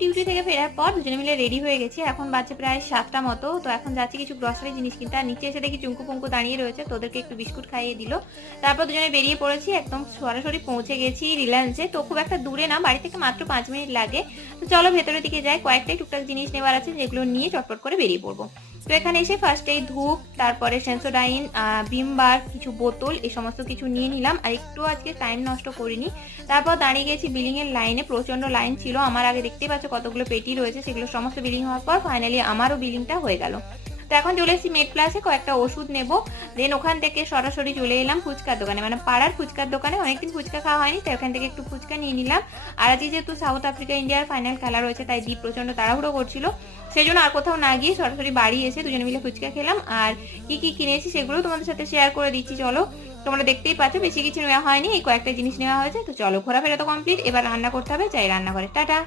Duty থেকে ফেরার পর দুজনে মিলে রেডি হয়ে গেছি। এখন বাজে প্রায় 7টা মতো। তো এখন যাচ্ছি কিছু গ্রসারি জিনিস কিনতে। আর নিচে এসে দেখি চুঙ্কু পুঙ্কু দাঁড়িয়ে রয়েছে, তো ওদেরকে একটু বিস্কুট খাইয়ে দিল। তারপর দুজনে বেরিয়ে পড়েছি, একদম সরাসরি পৌঁছে গেছি রিলায়েন্সে। তো খুব একটা দূরে না, বাড়ি থেকে মাত্র 5 মিনিট লাগে। তো চলো ভেতরের দিকে যাই, কয়েকটাই টুকটাক জিনিস নেওয়ার আছে যেগুলো নিয়ে চটপট করে বেরিয়ে পড়বো। তো এখানে এসে ফার্স্টেই ধূপ, তারপরে সেন্সোডাইন, ভিম বার, কিছু বোতল, এই সমস্ত কিছু নিয়ে নিলাম। আর একটু আজকে টাইম নষ্ট করিনি। তারপর দাঁড়িয়ে গেছি বিলিং এর লাইনে, প্রচন্ড লাইন ছিল। আমার আগে দেখতেই পাচ্ছ কতগুলো পেটি রয়েছে, সেগুলো সমস্ত বিলিং হওয়ার পর ফাইনালি আমারও বিলিংটা হয়ে গেল। তো এখন চলে এসেছি মেড প্লাসে, কয়েকটা ওষুধ নেব। দেন ওখান থেকে সরাসরি চলে এলাম ফুচকার দোকানে, মানে পাড়ার ফুচকার দোকানে। অনেকদিন ফুচকা খাওয়া হয়নি, তাই ওখান থেকে একটু ফুচকা নিয়ে নিলাম। আর আজকে যেহেতু সাউথ আফ্রিকা ইন্ডিয়ার ফাইনাল খেলা রয়েছে, তাই দীপ প্রচন্ড তাড়াহুড়ো করছিল। সেই জন্য আর কোথাও না গিয়ে সরাসরি বাড়ি এসে দুজনে মিলে ফুচকা খেলাম। আর কি কি কিনেছি সেগুলো তোমাদের সাথে শেয়ার করে দিচ্ছি। চলো, তোমরা দেখতেই পাচ্ছ বেশি কিছু নেওয়া হয়নি, এই কয়েকটা জিনিস নেওয়া হয়েছে। তো চলো, ঘোরাফেরা তো কমপ্লিট, এবার রান্না করতে হবে, যাই রান্নাঘরে। টাটা।